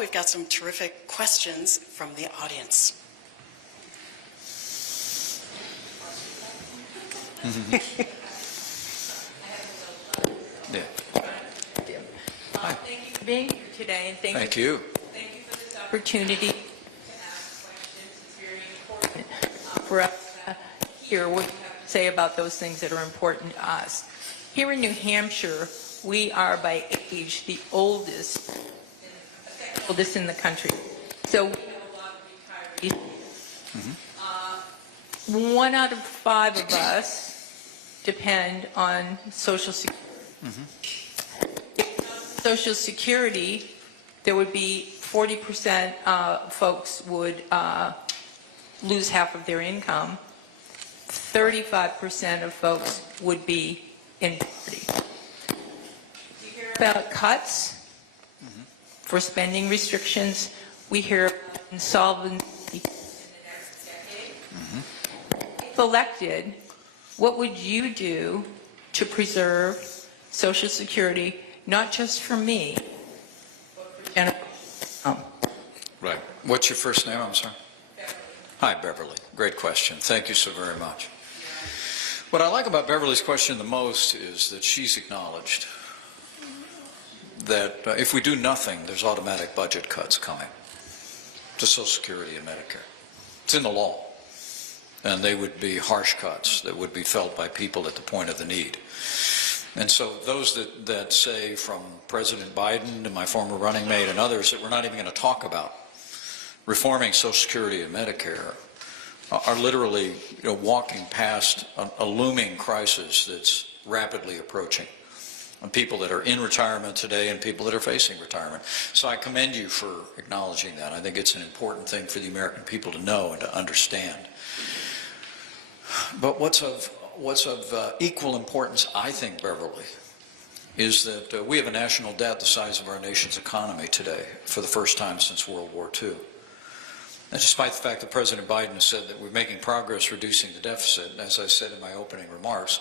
we've got some terrific questions from the audience. Yeah. Thank you for being here today, and thank you for this opportunity to ask questions. It's very important for us to hear what you have to say about those things that are important to us. Here in New Hampshire, we are by age the oldest in the country. So we have a lot of retirees. Mm-hmm. 1 out of 5 of us depend on Social Security. Mm-hmm. Social Security, there would be 40% folks would lose half of their income. 35% of folks would be in poverty. We hear about cuts for spending restrictions. We hear about insolvency in the next decade. If elected, what would you do to preserve Social Security, not just for me, but for generations? Right. What's your first name? I'm sorry. Beverly. Hi, Beverly. Great question. Thank you so very much. What I like about Beverly's question the most is that she's acknowledged that if we do nothing, there's automatic budget cuts coming to Social Security and Medicare. It's in the law. And they would be harsh cuts that would be felt by people at the point of the need. And so those that say, from President Biden to my former running mate and others, that we're not even going to talk about reforming Social Security and Medicare are literally walking past a looming crisis that's rapidly approaching. And people that are in retirement today and people that are facing retirement. So I commend you for acknowledging that. I think it's an important thing for the American people to know and to understand. But what's of equal importance, I think, Beverly, is that we have a national debt the size of our nation's economy today for the first time since World War II. And despite the fact that President Biden has said that we're making progress reducing the deficit, and as I said in my opening remarks,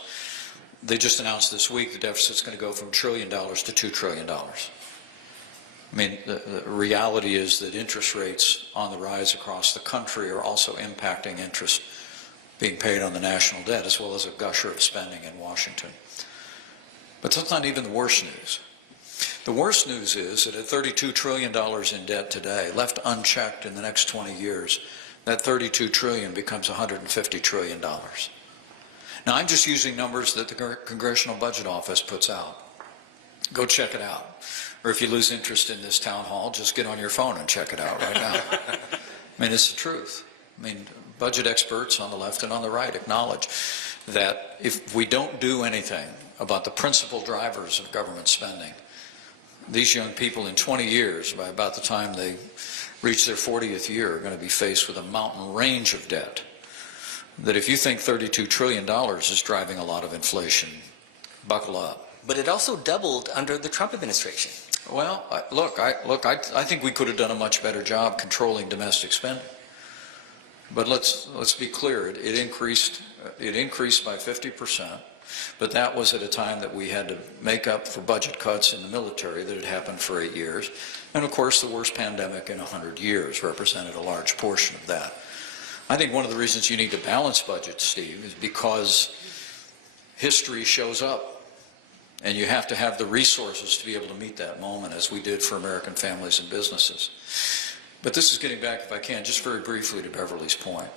they just announced this week the deficit's going to go from $1 trillion to $2 trillion. I mean, the reality is that interest rates on the rise across the country are also impacting interest being paid on the national debt, as well as a gusher of spending in Washington. But that's not even the worst news. The worst news is that at $32 trillion in debt today, left unchecked in the next 20 years, that $32 trillion becomes $150 trillion. Now, I'm just using numbers that the Congressional Budget Office puts out. Go check it out. Or if you lose interest in this town hall, just get on your phone and check it out right now. I mean, it's the truth. I mean, budget experts on the left and on the right acknowledge that if we don't do anything about the principal drivers of government spending, these young people in 20 years, by about the time they reach their 40th year, are going to be faced with a mountain range of debt. That if you think $32 trillion is driving a lot of inflation, buckle up. But it also doubled under the Trump administration. Well, I think we could have done a much better job controlling domestic spending. But let's be clear. It increased by 50%. But that was at a time that we had to make up for budget cuts in the military that had happened for 8 years. And of course, the worst pandemic in 100 years represented a large portion of that. I think one of the reasons you need to balance budgets, Steve, is because history shows up. And you have to have the resources to be able to meet that moment, as we did for American families and businesses. But this is getting back, if I can, just very briefly to Beverly's point.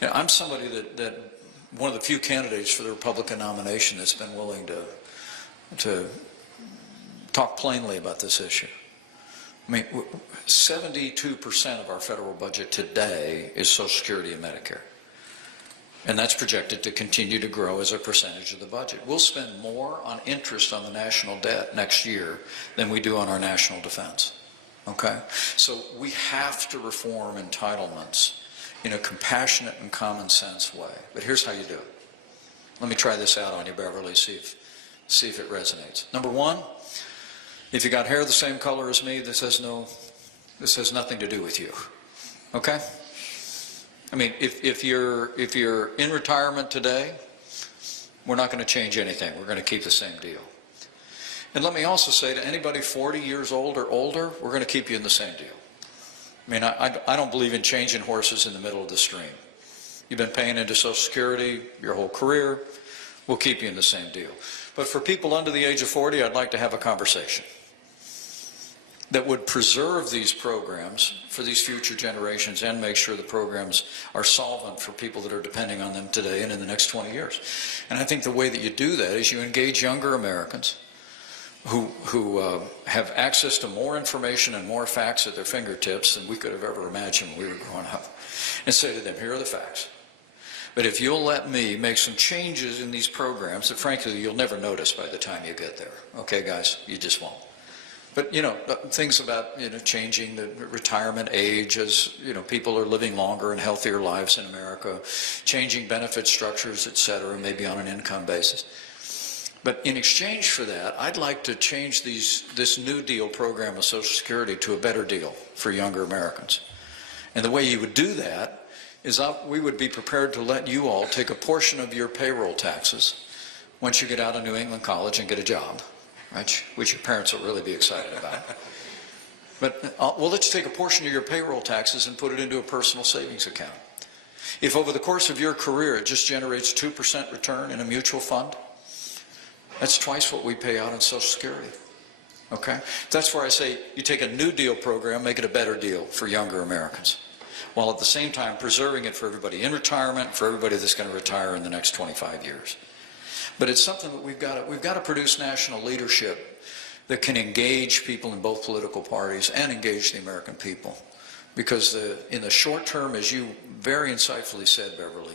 You know, I'm somebody that one of the few candidates for the Republican nomination that's been willing to talk plainly about this issue. I mean, 72% of our federal budget today is Social Security and Medicare. And that's projected to continue to grow as a percentage of the budget. We'll spend more on interest on the national debt next year than we do on our national defense. Okay? So we have to reform entitlements in a compassionate and common sense way. But here's how you do it. Let me try this out on you, Beverly, see if it resonates. Number one, if you got hair the same color as me, this has nothing to do with you. Okay? I mean, if you're in retirement today, we're not going to change anything. We're going to keep the same deal. And let me also say to anybody 40 years old or older, we're going to keep you in the same deal. I mean, I don't believe in changing horses in the middle of the stream. You've been paying into Social Security your whole career. We'll keep you in the same deal. But for people under the age of 40, I'd like to have a conversation that would preserve these programs for these future generations and make sure the programs are solvent for people that are depending on them today and in the next 20 years. And I think the way that you do that is you engage younger Americans who have access to more information and more facts at their fingertips than we could have ever imagined when we were growing up, and say to them, here are the facts. But if you'll let me make some changes in these programs that frankly you'll never notice by the time you get there. Okay, guys, you just won't. But, you know, things about, you know, changing the retirement age as, you know, people are living longer and healthier lives in America, changing benefit structures, et cetera, maybe on an income basis. But in exchange for that, I'd like to change this New Deal program of Social Security to a better deal for younger Americans. And the way you would do that is we would be prepared to let you all take a portion of your payroll taxes once you get out of New England College and get a job, right, which your parents will really be excited about. But, well, let's take a portion of your payroll taxes and put it into a personal savings account. If over the course of your career it just generates 2% return in a mutual fund, that's twice what we pay out in Social Security. Okay? That's where I say you take a New Deal program, make it a better deal for younger Americans, while at the same time preserving it for everybody in retirement, for everybody that's going to retire in the next 25 years. But it's something that we've got to produce national leadership that can engage people in both political parties and engage the American people. Because in the short term, as you very insightfully said, Beverly,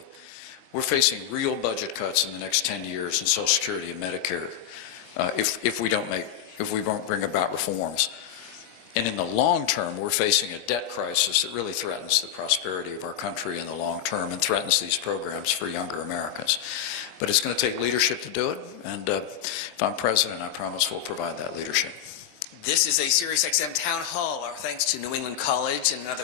we're facing real budget cuts in the next 10 years in Social Security and Medicare if we won't bring about reforms. And in the long term, we're facing a debt crisis that really threatens the prosperity of our country in the long term and threatens these programs for younger Americans. But it's going to take leadership to do it, and if I'm president, I promise we'll provide that leadership. This is a SiriusXM Town Hall. Our thanks to New England College and another